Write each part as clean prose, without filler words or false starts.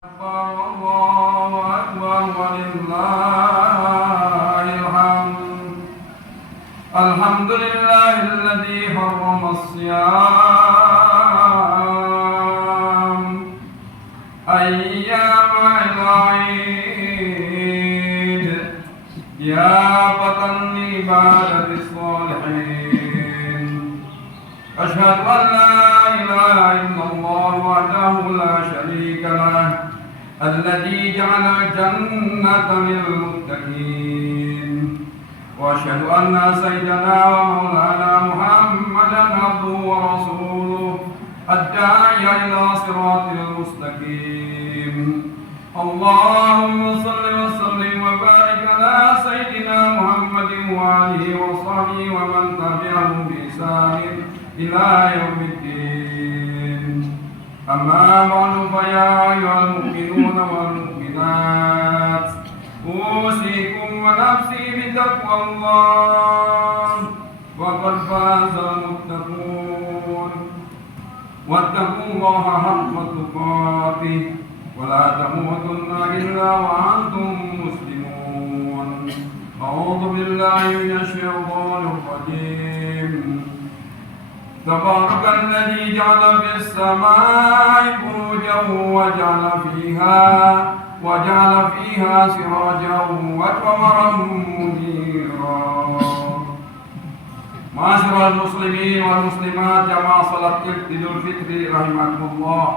الله أكبر ولله الحمد. الحمد لله الذي حرم الصيام أيام العيد يافة لعبادة الصالحين. أشهد أن لا إله إلا الله وحده لا شريك له الذي جعل الجنة للمتقين. وأشهد أن سيدنا ومولانا محمدا عبده ورسوله الداعي إلى صراط المستقيم. اللهم صل وسلم وبارك على سيدنا محمد وآله وصحبه ومن تبعهم بإحسان إلى يوم الدين. أما بعد فيا أيها المؤمنون والمؤمنات أوصيكم ونفسي بتقوى الله وقد فاز المتقون. واتقوا الله حق تقاته ولا تموتن إلا وأنتم مسلمون. أعوذ بالله من الشيطان الرجيم. تبارك الذي جعل في السماء بروجا وجعل فيها سراجا وقمرا منيرا. Ma'asyiral muslimin wal muslimat jamaah salat Idul Fitri rahimakumullah,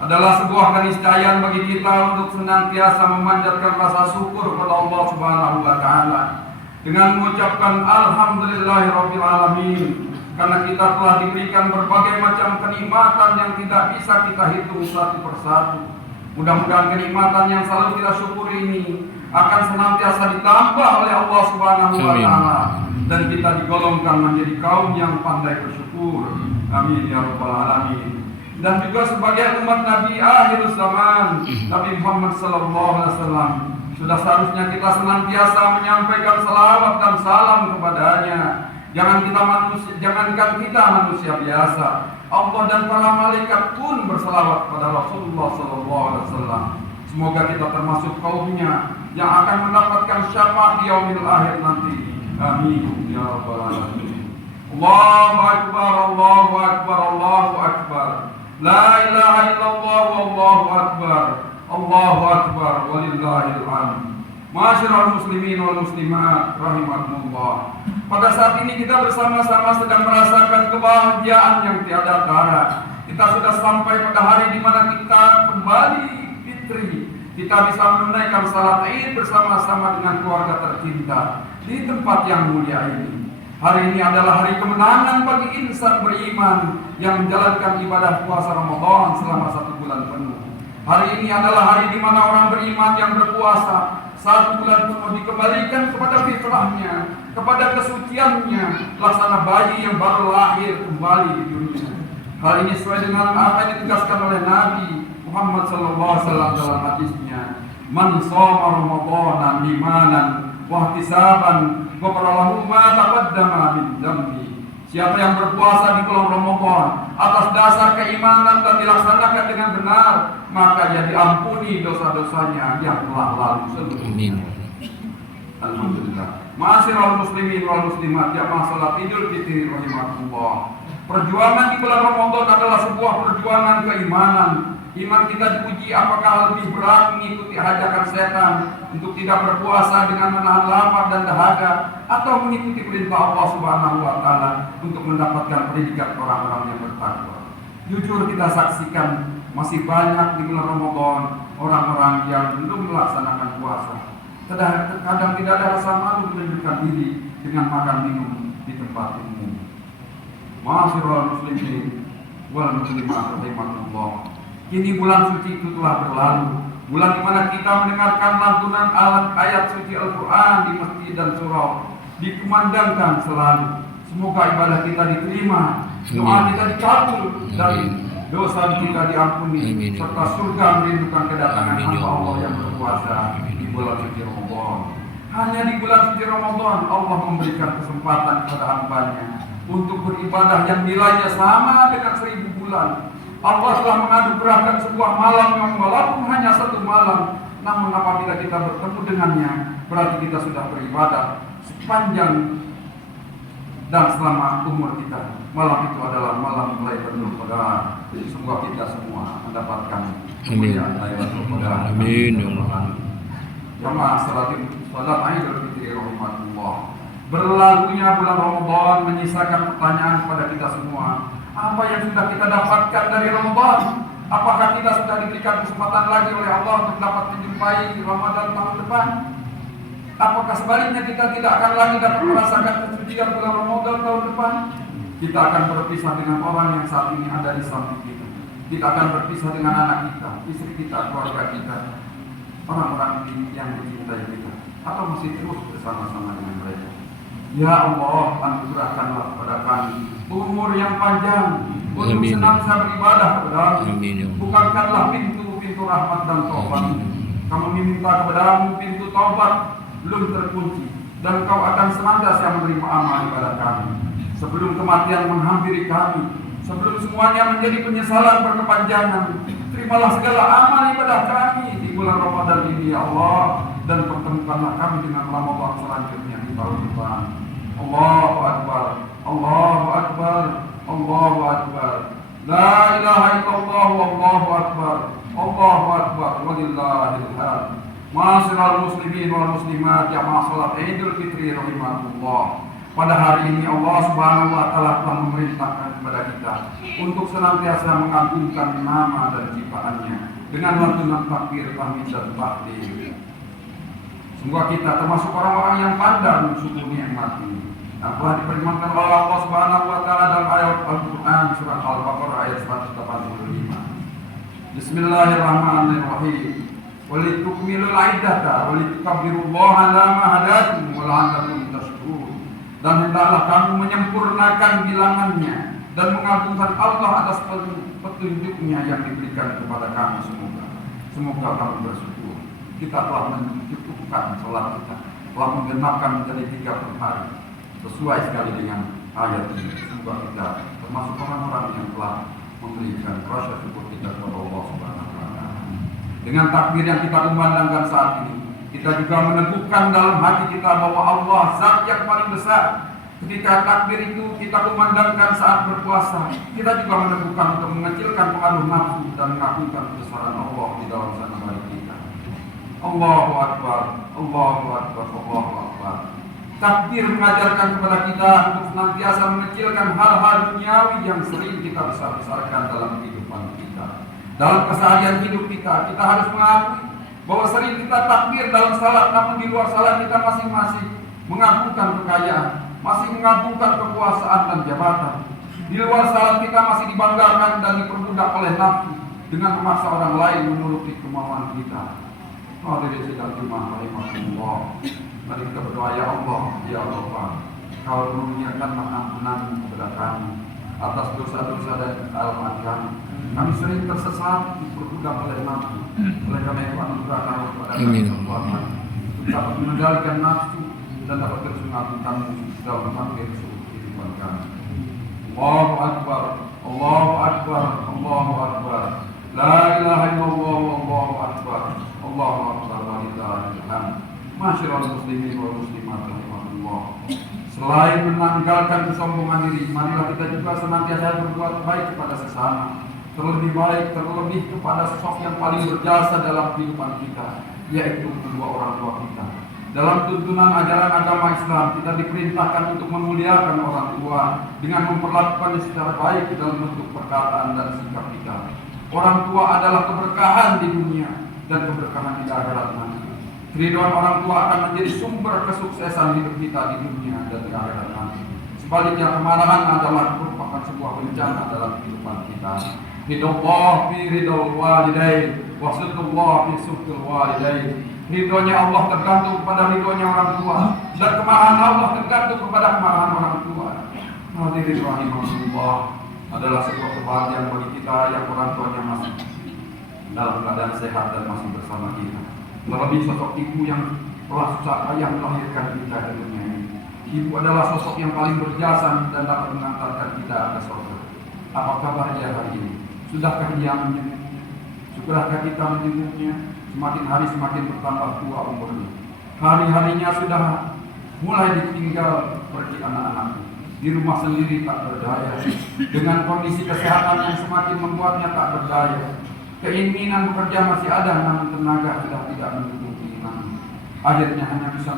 adalah sebuah keniscayaan bagi kita untuk senantiasa memanjatkan rasa syukur kepada Allah Subhanahu wa taala dengan mengucapkan alhamdulillahirabbil alamin, karena kita telah diberikan berbagai macam kenikmatan yang tidak bisa kita hitung satu persatu. Mudah-mudahan kenikmatan yang selalu kita syukuri ini akan senantiasa ditambah oleh Allah Subhanahu wa taala dan kita digolongkan menjadi kaum yang pandai bersyukur. Amin ya rabbal alamin. Dan juga sebagai umat Nabi akhir zaman, Nabi Muhammad sallallahu alaihi wasallam, sudah seharusnya kita senantiasa menyampaikan salawat dan salam kepadanya. Jangankan kita manusia biasa, Allah dan para malaikat pun berselawat kepada Rasulullah sallallahu alaihi wasallam. Semoga kita termasuk kaumnya yang akan mendapatkan syafaat di yaumil akhir nanti. Amin ya rabbal alamin. Allahu akbar, Allahu akbar, Allahu akbar. La ilaha illallah wallahu akbar. Allahu akbar walillahil hamd. Ma'asyiral muslimin wal muslimat rahimakumullah. Pada saat ini kita bersama-sama sedang merasakan kebahagiaan yang tiada tara. Kita sudah sampai pada hari di mana kita kembali fitri. Kita bisa menunaikan salat Id bersama-sama dengan keluarga tercinta di tempat yang mulia ini. Hari ini adalah hari kemenangan bagi insan beriman yang menjalankan ibadah puasa Ramadan selama 1 bulan penuh. Hari ini adalah hari di mana orang beriman yang berpuasa 1 bulan penuh dikembalikan kepada fitrahnya, kepada kesuciannya, laksana bayi yang baru lahir kembali di dunia. Hal ini sesuai dengan apa yang ditegaskan oleh Nabi Muhammad SAW dalam hadisnya, "Man shoma Ramadanan imanan wa ihtisaban ghufira lahu ma taqaddama min dhanbi." Siapa yang berpuasa di bulan Ramadan atas dasar keimanan dan dilaksanakan dengan benar, maka ia diampuni dosa-dosanya yang telah lalu sebelumnya. Alhamdulillah. Ma'asyiral muslimin wal muslimat jamaah salat Idul Fitri rahimakumullah. Perjuangan di bulan Ramadan adalah sebuah perjuangan keimanan. Iman kita diuji apakah lebih berat mengikuti ajakan setan untuk tidak berpuasa dengan menahan lapar dan dahaga, atau mengikuti perintah Allah Subhanahu wa taala untuk mendapatkan predikat orang-orang yang bertakwa. Jujur kita saksikan masih banyak di bulan Ramadan orang-orang yang belum melaksanakan puasa. Kadang tidak ada rasa malu menunjukkan diri dengan makan minum di tempat umum. Ma'asyiral muslimin wal muslimat rahimakumullah. Kini bulan suci itu telah berlalu, bulan di mana kita mendengarkan lantunan ayat suci Al-Quran di masjid dan surau, dikumandangkan selalu. Semoga ibadah kita diterima, doa kita dikabul, dan dosa kita diampuni, serta surga merindukan kedatangan hamba Allah yang berpuasa di bulan suci Ramadan. Hanya di bulan suci Ramadan Allah memberikan kesempatan kepada hambanya untuk beribadah yang nilainya sama dengan 1000 bulan. Allah telah menganugerahkan sebuah malam yang walaupun hanya satu malam, namun apabila kita bertemu dengannya, berarti kita sudah beribadah sepanjang dan selama umur kita. Malam itu adalah malam Lailatul Qadar. Semoga kita semua mendapatkan kemuliaan Lailatul Qadar. Amin ya Allah. Jamaah salat Idul Fitri rahimahullah. Berlalunya bulan Ramadan menyisakan pertanyaan kepada kita semua. Apa yang sudah kita dapatkan dari Ramadan? Apakah kita sudah diberikan kesempatan lagi oleh Allah untuk dapat menjumpai Ramadan tahun depan? Apakah sebaliknya kita tidak akan lagi dapat merasakan kesucian bulan Ramadan tahun depan? Kita akan berpisah dengan orang yang saat ini ada di samping kita. Kita akan berpisah dengan anak kita, istri kita, keluarga kita, orang-orang yang dicintai kita, atau masih terus bersama-sama dengan mereka. Ya Allah, anugerahkanlah kepada kami umur yang panjang untuk senantiasa beribadah kepada-Mu. Bukakanlah pintu-pintu rahmat dan taubat. Kami meminta kepada-Mu pintu taubat belum terkunci, dan Kau akan senantiasa menerima amal ibadah kami. Sebelum kematian menghampiri kami, sebelum semuanya menjadi penyesalan berkepanjangan, terimalah segala amal ibadah kami di bulan Ramadan ini ya Allah, dan pertemukanlah kami dengan Ramadan selanjutnya di tahun depan. Allahu Akbar, Allahu Akbar, Allahu Akbar. La ilaha illallah, Allahu Akbar, Allahu Akbar, walillahil hamd. Ma'asyiral muslimin wal muslimat, jamaah salat Idul Fitri rahimahullah. Pada hari ini Allah Subhanahu wa taala telah memerintahkan kepada kita untuk senantiasa mengagungkan nama dan ciptaannya dengan lantunan takbir, tahmid dan tahlil. Semoga kita termasuk orang-orang yang pandai mensyukuri nikmat ini. Yang telah difirmankan oleh Allah Subhanahu wa taala dalam ayat Al-Qur'an surah Al-Baqarah ayat 185. Bismillahirrahmanirrahim. Walitukmilul iddata walitukabbirullaha ala ma hadakum wa la'allakum tashkurun. Dan hendaklah kamu menyempurnakan bilangannya dan mengagungkan Allah atas petunjuknya yang diberikan kepada kami. Semoga kamu bersyukur. Kita telah mencukupkan sholat kita, telah menggenapkan menjadi 3 per hari, sesuai sekali dengan ayat ini. Semoga kita termasuk orang-orang yang telah memberikan rasa syukur kita kepada Allah Subhanahu wa taala. Dengan takbir yang kita kumandangkan saat ini, kita juga meneguhkan dalam hati kita bahwa Allah zat yang paling besar. Ketika takbir itu kita kumandangkan saat berpuasa, kita juga meneguhkan untuk mengecilkan pengaruh nafsu dan mengagungkan kebesaran Allah di dalam sanubari kita. Allahu Akbar, Allahu Akbar, Allahu Akbar. Takbir mengajarkan kepada kita untuk senantiasa mengecilkan hal-hal duniawi yang sering kita besar-besarkan dalam kehidupan kita. Dalam keseharian hidup kita, kita harus mengakui bahwa sering kita takbir dalam salat, namun di luar salat kita masing-masing mengagungkan kekayaan, masih mengagungkan kekuasaan dan jabatan. Di luar salat kita masih dibanggakan dan diperbudak oleh nafsu dengan memaksa orang lain menuruti kemauan kita. Hadirin sidang Jumat rahimahullah. Mari kita berdoa, ya Allah, ya Allah, Kau menurunkanlah ampunan kepada kami atas dosa-dosa dan kesalahan kami. Kami sering tersesat, diperbudak oleh nafsu. Oleh karena itu anugerahkan kepada kami kekuatan untuk dapat mengendalikan nafsu dan dapat terus mengagungkan-Mu dalam takbir seluruh kehidupan kami. Allahu Akbar, Allahu Akbar, Allahu Akbar. La ilaha illallah, Allahu Akbar, Allahu Akbar, walillahil hamd. Masyiral muslimin wal muslimat rahimahullah. Selain menanggalkan kesombongan diri, marilah kita juga senantiasa berbuat baik kepada sesama. Terlebih baik, terlebih kepada sosok yang paling berjasa dalam kehidupan kita, yaitu kedua orang tua kita. Dalam tuntunan ajaran agama Islam, kita diperintahkan untuk memuliakan orang tua dengan memperlakukannya secara baik dalam bentuk perkataan dan sikap kita. Orang tua adalah keberkahan di dunia dan keberkahan di akhirat nanti. Keridhaan orang tua akan menjadi sumber kesuksesan hidup kita di dunia dan di akhirat nanti. Sebaliknya, kemarahan adalah merupakan sebuah bencana dalam kehidupan kita. Ridullah fi ridul walidain wa sunnatullah fi sunnil walidain. Ridhonya Allah tergantung kepada ridhonya orang tua, dan kemarahan Allah tergantung kepada kemarahan orang tua. Hadirin rahimahullah, adalah sebuah kebahagiaan bagi kita yang orang tuanya masih dalam keadaan sehat dan masih bersama kita. Terlebih sosok ibu yang telah susah payah melahirkan kita di dunia ini. Ibu adalah sosok yang paling berjasa dan dapat mengantarkan kita ke surga. Apa kabar dia hari ini? Sudahkah dia menjenguk? Sudahkah kita menjenguknya? Semakin hari semakin bertambah tua umurnya. Hari-harinya sudah mulai ditinggal pergi anak-anaknya. Di rumah sendiri tak berdaya, dengan kondisi kesehatan yang semakin membuatnya tak berdaya. Keinginan bekerja masih ada, namun tenaga sudah tidak mendukung keinginan. Akhirnya hanya bisa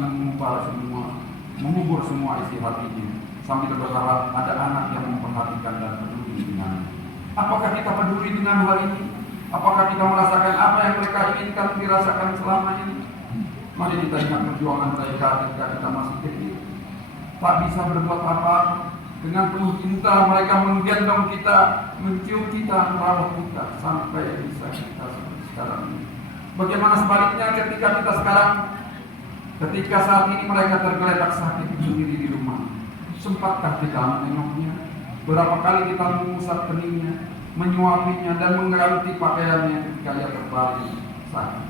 mengubur semua isi hatinya, sambil berharap ada anak yang memperhatikan dan peduli dengannya. Apakah kita peduli dengan hal ini? Apakah kita merasakan apa yang mereka inginkan dirasakan selama ini? Mari kita ingat perjuangan mereka ketika kita masih kecil, tak bisa berbuat apa-apa. Dengan penuh cinta mereka menggendong kita, mencium kita, merawat kita sampai bisa kita seperti sekarang ini. Bagaimana sebaliknya ketika kita sekarang, ketika saat ini mereka tergeletak sakit sendiri di rumah, sempatkah kita menengoknya? Berapa kali kita mengusap keningnya, menyuapinya dan mengganti pakaiannya ketika ia terbaring sakit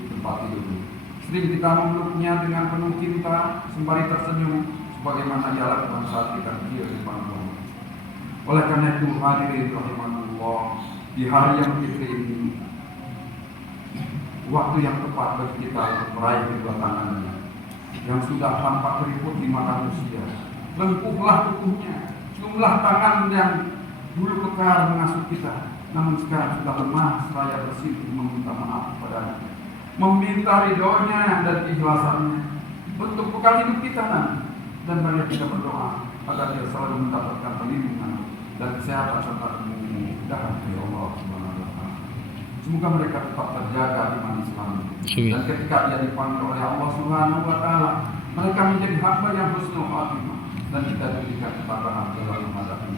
di tempat tidurnya? Sering kita memeluknya dengan penuh cinta sembari tersenyum, sebagaimana ia lakukan saat kita kecil di panggung. Oleh karena itu, hadirin rahimanullah, di hari yang fitri ini, waktu yang tepat bagi kita untuk meraih kedua tangannya yang sudah tampak keriput di mata usia. Lengkuhlah tubuhnya, ciumlah tangan yang dulu kekar mengasuh kita, namun sekarang sudah lemah seraya bersimpuh meminta maaf kepadanya, meminta ridhonya dan keikhlasannya untuk bekal hidup kita nanti. Dan banyak kita berdoa agar dia selalu mendapatkan perlindungan dan kesehatan serta kemudahan dari Allah Subhanahu wa Ta'ala. Semoga mereka tetap terjaga iman Islam. Dan ketika dia dipanggil oleh Allah Subhanahu wa Ta'ala, mereka menjadi hamba yang husnul khatimah dan kita diberikan ketabahan dalam menghadapi.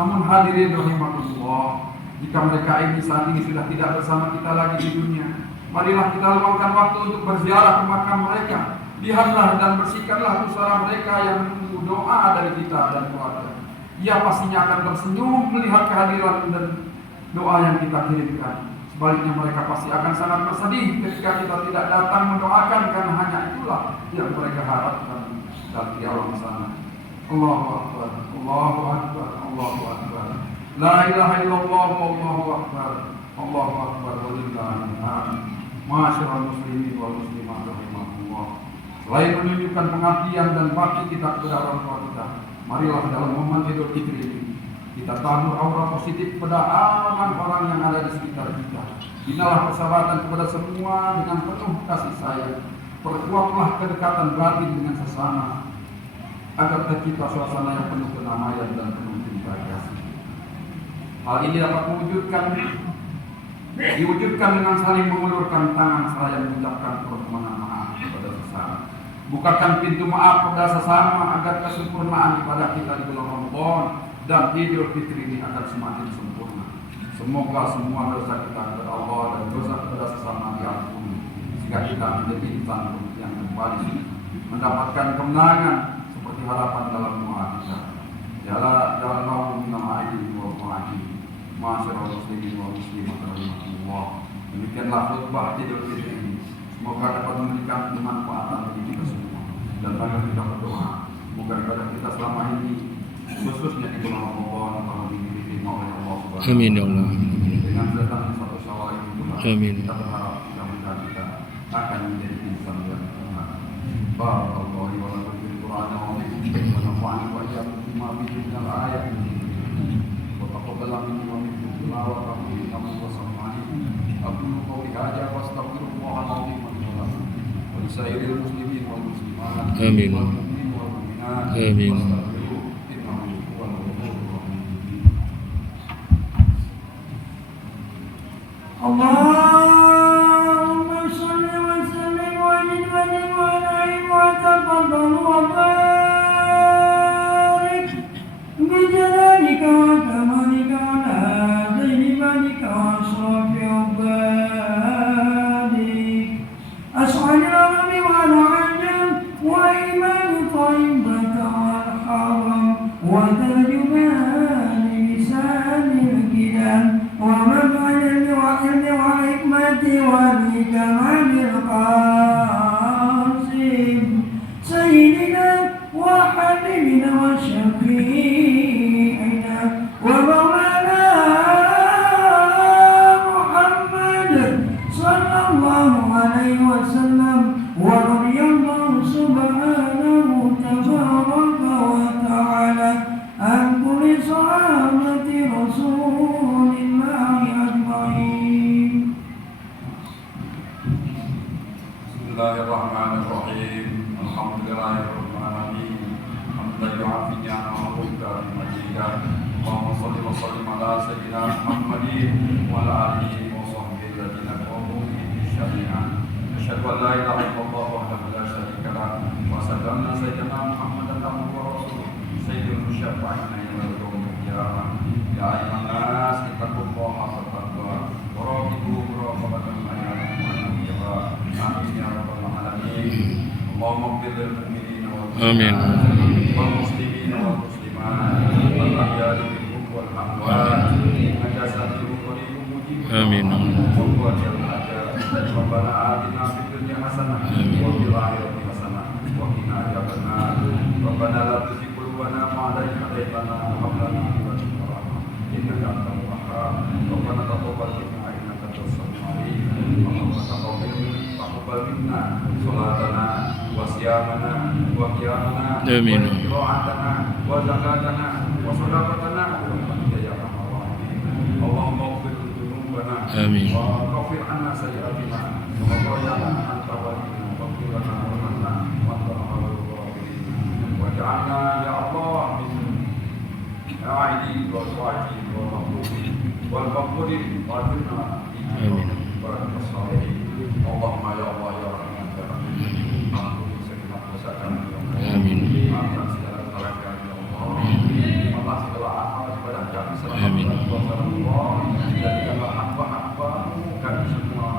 Namun hadirin rahimakumullah, jika mereka ini saat ini sudah tidak bersama kita lagi di dunia, marilah kita luangkan waktu untuk berziarah ke makam mereka. Lihatlah dan bersihkanlah pusara mereka yang menunggu doa dari kita dan keluarga. Ia pastinya akan tersenyum melihat kehadiran dan doa yang kita kirimkan. Sebaliknya mereka pasti akan sangat bersedih ketika kita tidak datang mendoakan, karena hanya itulah yang mereka harapkan dari alam sana. Allahu Akbar, Allahu Akbar, Allahu Akbar. La ilaha illallah, Allahu Akbar, Allahu Akbar, walillahil hamd. Masyaallah muslimin wal muslimat rahimakumullah. Selain menunjukkan pengabdian dan bakti kita kepada orang tua kita, marilah dalam momen Idul Fitri ini kita tabur aura positif kepada orang-orang yang ada di sekitar kita. Binalah persahabatan kepada semua dengan penuh kasih sayang. Perkuatlah kedekatan batin dengan sesama, agar tercipta suasana yang penuh kedamaian dan penuh cinta kasih. Hal ini dapat diwujudkan dengan saling mengulurkan tangan seraya mengucapkan permohonan maaf kepada sesama. Bukakan pintu maaf kepada sesama agar kesempurnaan ibadah kita di bulan Ramadan dan Idul Fitri ini akan semakin sempurna. Semoga semua dosa kita kepada Allah dan dosa kepada sesama diampuni, sehingga kita menjadi insan yang kembali mendapatkan kemenangan seperti harapan dalam doa kita. Jalan mau minal aidin wal faidin. Masyaallah muslimin wal muslimat rahimakumullah. Demikianlah khutbah Idul Fitri ini. Semoga dapat memberikan kemanfaatan bagi kita semua. Dan banyak kita berdoa, semoga ibadah kita selama ini, khususnya di bulan Ramadan, tahun ini diterima oleh Allah Subhanahu wa Ta'ala. Amin ya Allah. Dengan datangnya satu Syawal ini pula, kita berharap mudah-mudahan kita akan menjadi insan yang benar. Barakallahu wa lakum fil Qur'an wa nafa'ani wa iyyakum bima fihi minal ayati wa taqabbal minni wa minkum tilawatahu innahu was-sami'ul 'alim. Aqulu qawli hadza wa astaghfirullahal 'azim wa lisairil muslimin wal muslimat. Amin. Wal mu'minin wal mu'minat. Amin. Allahumma shalli wa sallim wa zid wa zid wa na'im wa taqabbal wa barik bi jalalika wa kamalika wa la zainimanika wa asrafi ubadik ash'ari al-arabi wa al-ajam wa imam taibata wal haram wa tarjuman lisanil kiram wa mab'al والحكمة والكمال القاسم سيدنا وحبيبنا وشفيعنا ومولانا صلى الله عليه وسلم ورضي الله سبحانه تبارك وتعالى عن كل صحابة رسول الله أجمعين. بسم الله الرحمن الرحيم. الحمد لله رب العالمين. حمدا يعافي نعمه ويكافئ مزيدا. اللهم صل وسلم على سيدنا محمد وعلى آله وصحبه الذين قاموا به شفيعا. أشهد أن لا إله إلا الله وحده لا شريك له وأشهد أن سيدنا محمدا عبده ورسوله سيد المشفعين يوم القيامة. يا أيها الناس اتقوا الله حق تقواه وراقبوه مراقبة آمين يا رب العالمين. اللهم اغفر للمؤمنين والمسلمين والمسلمات والأحياء منهم والأموات إنك سميع قريب مجيب آمين. ربنا آتنا في الدنيا حسنة وفي الآخرة حسنة وقنا عذاب النار. ربنا لا تزغ قلوبنا بعد إذ هديتنا وهب لنا من لدنك رحمة إنك أنت الوهاب. ربنا تقبل منا إنك أنت السميع العليم. تقبل منا صلاتنا وصيامنا وقيامنا آمين. وقراءتنا وزكاتنا وصدقتنا برحمتك يا أرحم الراحمين. اللهم اغفر ذنوبنا آمين. وكفر عنا سيئاتنا وضيعنا أنت ولينا واغفر لنا وارحمنا وأنت أرحم الراحمين. واجعلنا يا الله من العائلين والصالحين والمغفورين والمغفورين واجعلنا آمين. بركة الصالحين. اللهم يا الله يا رحمن يا رحيم ampuni segala dosa kami ya Allah. Amin. Maafkan segala kesalahan kami ya Allah. Maafkan segala amal ibadah kami selama Amin. bulan puasa Allah. Jadikanlah hamba-hamba-Mu kami semua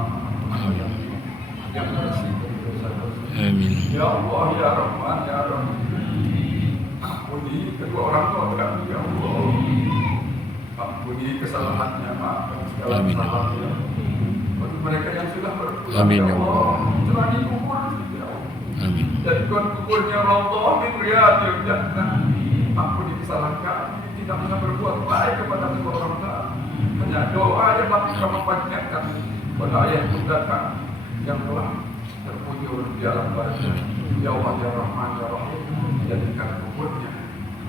yang bersih dari dosa-dosa. Amin. Ya Allah ya Rahman ya Rahim. Ampuni kedua orang tua kami ya Allah. Ampuni kesalahannya, maafkan segala Amin. kesalahannya. Bagi mereka yang sudah berpulang Amin, ya ya Allah, Allah. telah dikubur ya Allah. Amin. Jadikan kuburnya Allah min riyadil jannah. Ampuni kesalahan kami, tidak bisa berbuat baik kepada kedua orang tua. Hanya doa yang dapat kami panjatkan pada ayah bunda kami yang telah terpujur di alam barzah. Ya Allah ya Rahman ya Rahim, jadikan kuburnya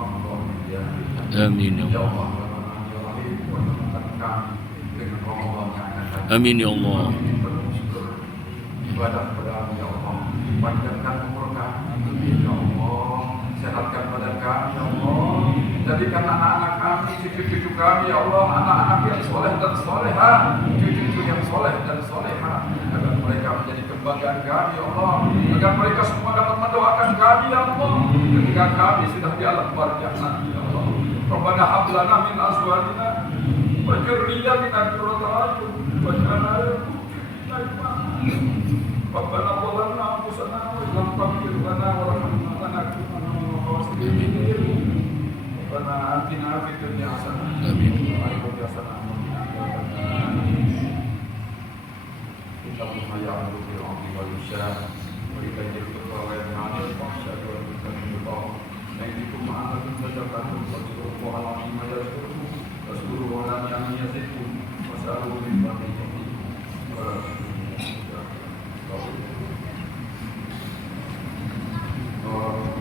Allah min riyadil jannah. Amin ya Ya Allah. Allah ya Rahman ya Rahim, pertemukan kami dengan Ramadan yang akan datang. Amin ya Allah. Ibadah kepada-Mu ya Allah. Panjangkan umur kami ya Allah. Sehatkan badan kami ya Allah. Jadikan anak-anak kami, cucu-cucu kami ya Allah, anak-anak yang soleh dan soleha, cucu-cucu yang soleh dan soleha, agar mereka menjadi kebanggaan kami ya Allah. Agar mereka semua dapat mendoakan kami ya Allah ketika kami sudah di alam barzah nanti ya Allah. Rabbana hab lana min azwajina wa dzurriyyatina qurrata a'yun waj'alna lil-muttaqina imama. Rabbana zalamna anfusana wa illam taghfir lana wa tarhamna lanakunanna minal khasirin. Rabbana atina fid dunya hasanah Amin. wa fil akhirati hasanah wa qina adzabannar. Innallaha ya'muru bil 'adli wal ihsan wa ita'i dzil qurba wa yanha 'anil fahsya'i wal munkari wal baghi ya'idukum la'allakum